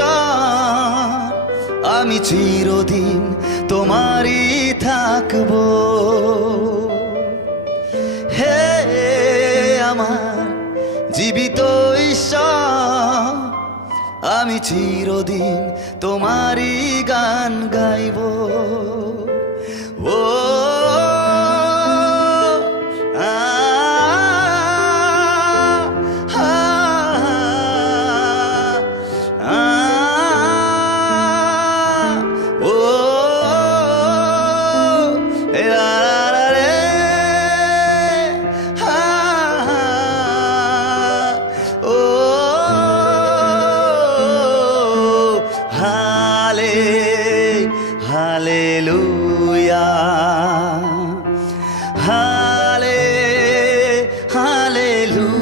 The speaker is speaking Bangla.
ঈশ্বর আমি চিরদিন তোমারই থাকবো। হে আমার জীবিত ঈশ্বর আমি চিরদিন তোমারই গান গাইব। ও